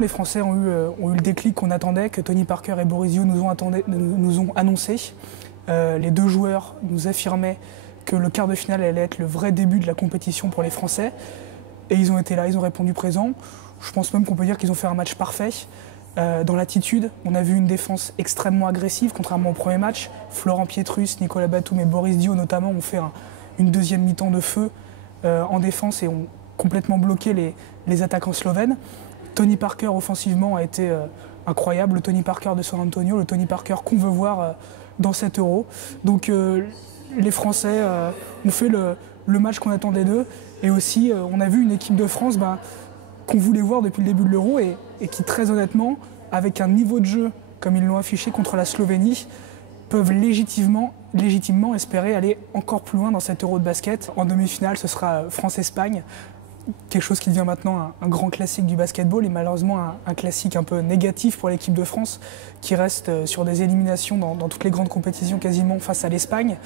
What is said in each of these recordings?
Les Français ont eu le déclic qu'on attendait, que Tony Parker et Boris Dio nous ont annoncé. Les deux joueurs nous affirmaient que le quart de finale allait être le vrai début de la compétition pour les Français. Et ils ont été là, ils ont répondu présent. Je pense même qu'on peut dire qu'ils ont fait un match parfait. Dans l'attitude, on a vu une défense extrêmement agressive, contrairement au premier match. Florent Pietrus, Nicolas Batum et Boris Dio notamment ont fait une deuxième mi-temps de feu en défense et ont complètement bloqué les attaquants slovènes. Tony Parker offensivement a été incroyable, le Tony Parker de San Antonio, le Tony Parker qu'on veut voir dans cet Euro. Donc les Français ont fait le match qu'on attendait d'eux et aussi on a vu une équipe de France qu'on voulait voir depuis le début de l'Euro et qui très honnêtement, avec un niveau de jeu comme ils l'ont affiché contre la Slovénie, peuvent légitimement espérer aller encore plus loin dans cet Euro de basket. En demi-finale, ce sera France-Espagne. Quelque chose qui devient maintenant un grand classique du basketball et malheureusement un classique un peu négatif pour l'équipe de France qui reste sur des éliminations dans toutes les grandes compétitions quasiment face à l'Espagne,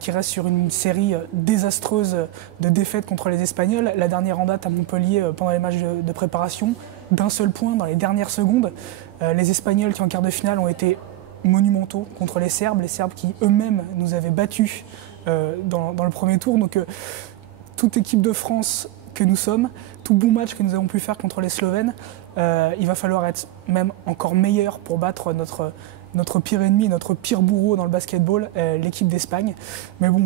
qui reste sur une série désastreuse de défaites contre les Espagnols. La dernière en date à Montpellier pendant les matchs de préparation, d'un seul point dans les dernières secondes. Les Espagnols qui en quart de finale ont été monumentaux contre les Serbes qui eux-mêmes nous avaient battus dans le premier tour. Donc toute équipe de France que nous sommes, tout bon match que nous avons pu faire contre les Slovènes, il va falloir être même encore meilleur pour battre notre pire ennemi, notre pire bourreau dans le basketball, l'équipe d'Espagne. Mais bon,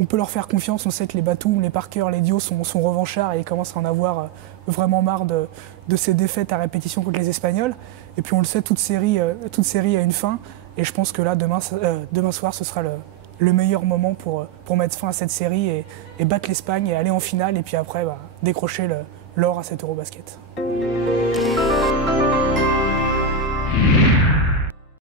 on peut leur faire confiance, on sait que les Batum, les Parker, les Dio sont revanchards et ils commencent à en avoir vraiment marre de ces défaites à répétition contre les Espagnols. Et puis on le sait, toute série a une fin et je pense que là, demain soir, ce sera le meilleur moment pour mettre fin à cette série et battre l'Espagne et aller en finale et puis après décrocher l'or à cet Eurobasket.